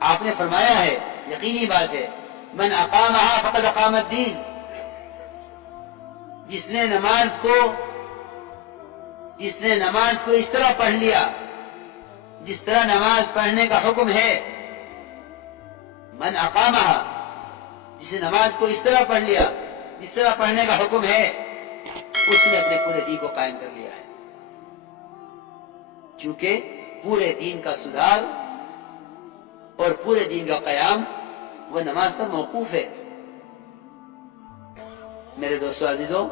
آپ نے فرمایا ہے، یقینی بات ہے، من اقامها فقد اقام الدین، جس نے نماز کو اس طرح پڑھ لیا جس طرح نماز پڑھنے کا حکم ہے، من اقامها، جس نے نماز کو اس طرح پڑھ لیا جس طرح پڑھنے کا حکم ہے، اس نے اپنے پورے دین کو قائم کر لیا ہے، کیونکہ پورے دین کا سدھار اور پورے دین کا قیام وہ نماز پر موقوف ہے۔ میرے دوستو عزیزو،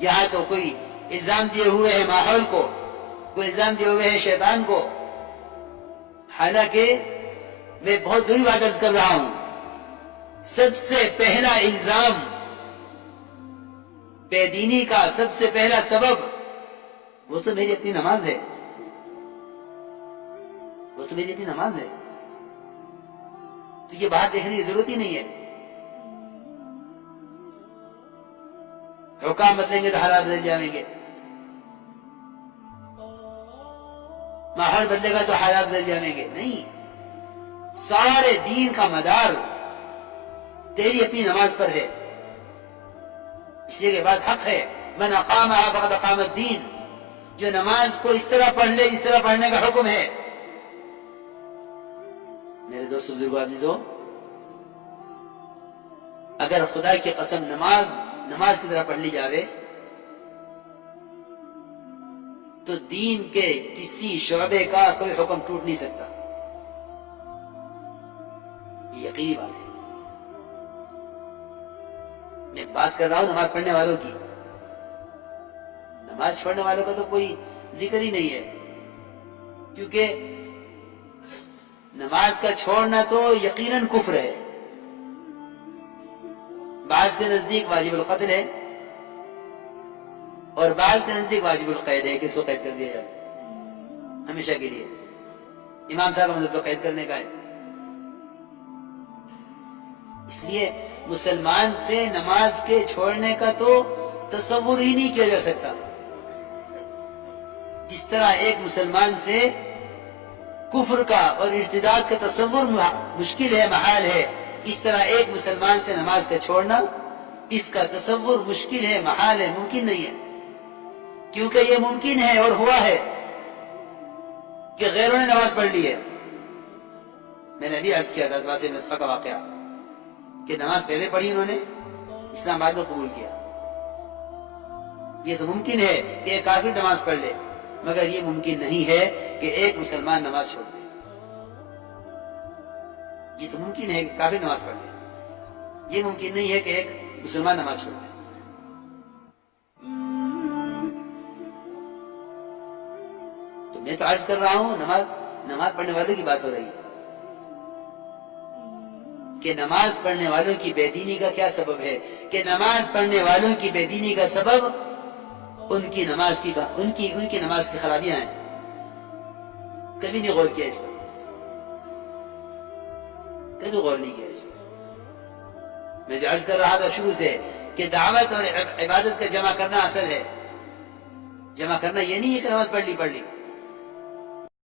یہاں تو کوئی الزام دیے ہوئے ہے ماحول کو، کوئی الزام دیے ہوئے ہے شیطان کو، حالانکہ میں بہت ضروری بات عرض کر رہا ہوں، سب سے پہلا الزام بے دینی کا، سب سے پہلا سبب وہ تو میری اپنی نماز ہے، وہ تو میری اپنی نماز ہے۔ تو یہ بات دیکھنے کی ضرورت ہی نہیں ہے، حکام بدلیں گے تو حالات بدل جائیں گے، ماحول بدلے گا تو حالات بدل جائیں گے، نہیں، سارے دین کا مدار تیری اپنی نماز پر ہے، اس لیے کہ بات حق ہے، من اقامها فقد اقام الدین، جو نماز کو اس طرح پڑھ لے جس طرح پڑھنے کا حکم ہے۔ میرے دوست بزرگو عزیزو، اگر خدا کی قسم نماز کی طرح پڑھ لی جاوے تو دین کے کسی شعبے کا کوئی حکم ٹوٹ نہیں سکتا، یہ یقینی بات ہے۔ میں بات کر رہا ہوں نماز پڑھنے والوں کی، نماز چھوڑنے والوں کا تو کوئی ذکر ہی نہیں ہے، کیونکہ نماز کا چھوڑنا تو یقیناً کفر ہے، بعض کے نزدیک واجب القتل ہے اور بعض کے نزدیک واجب القید ہے کہ اس کو قید کر دیا جائے ہمیشہ کے لیے، امام صاحب کا مطلب تو قید کرنے کا ہے۔ اس لیے مسلمان سے نماز کے چھوڑنے کا تو تصور ہی نہیں کیا جا سکتا، جس طرح ایک مسلمان سے کفر کا اور ارتداد کا تصور مشکل ہے، محال ہے، اس طرح ایک مسلمان سے نماز کا چھوڑنا، اس کا تصور مشکل ہے، محال ہے، ممکن نہیں ہے، کیونکہ یہ ممکن ہے اور ہوا ہے کہ غیروں نے نماز پڑھ لی ہے۔ میں نے ابھی عرض کیا تھا واسع نسخہ کا واقعہ کہ نماز پہلے پڑھی انہوں نے، اسلام بعد میں قبول کیا۔ یہ تو ممکن ہے کہ ایک کافر نماز پڑھ لے، مگر یہ ممکن نہیں ہے کہ ایک مسلمان نماز چھوڑ دے۔ یہ تو ممکن ہے کہ کافر نماز پڑھ لے، یہ ممکن نہیں ہے کہ ایک مسلمان نماز چھوڑ دے۔ تو میں تو عرض کر رہا ہوں نماز پڑھنے والوں کی بات ہو رہی ہے کہ نماز پڑھنے والوں کی بے دینی کا کیا سبب ہے، کہ نماز پڑھنے والوں کی بے دینی کا سبب ان کی نماز کی خرابیاں ہیں۔ کبھی نہیں غور کیا اس پر، کبھی غور نہیں کیا اس پر۔ میں جو عرض کر رہا تھا شروع سے کہ دعوت اور عبادت کا جمع کرنا اصل ہے، جمع کرنا یہ نہیں ہے کہ نماز پڑھ لی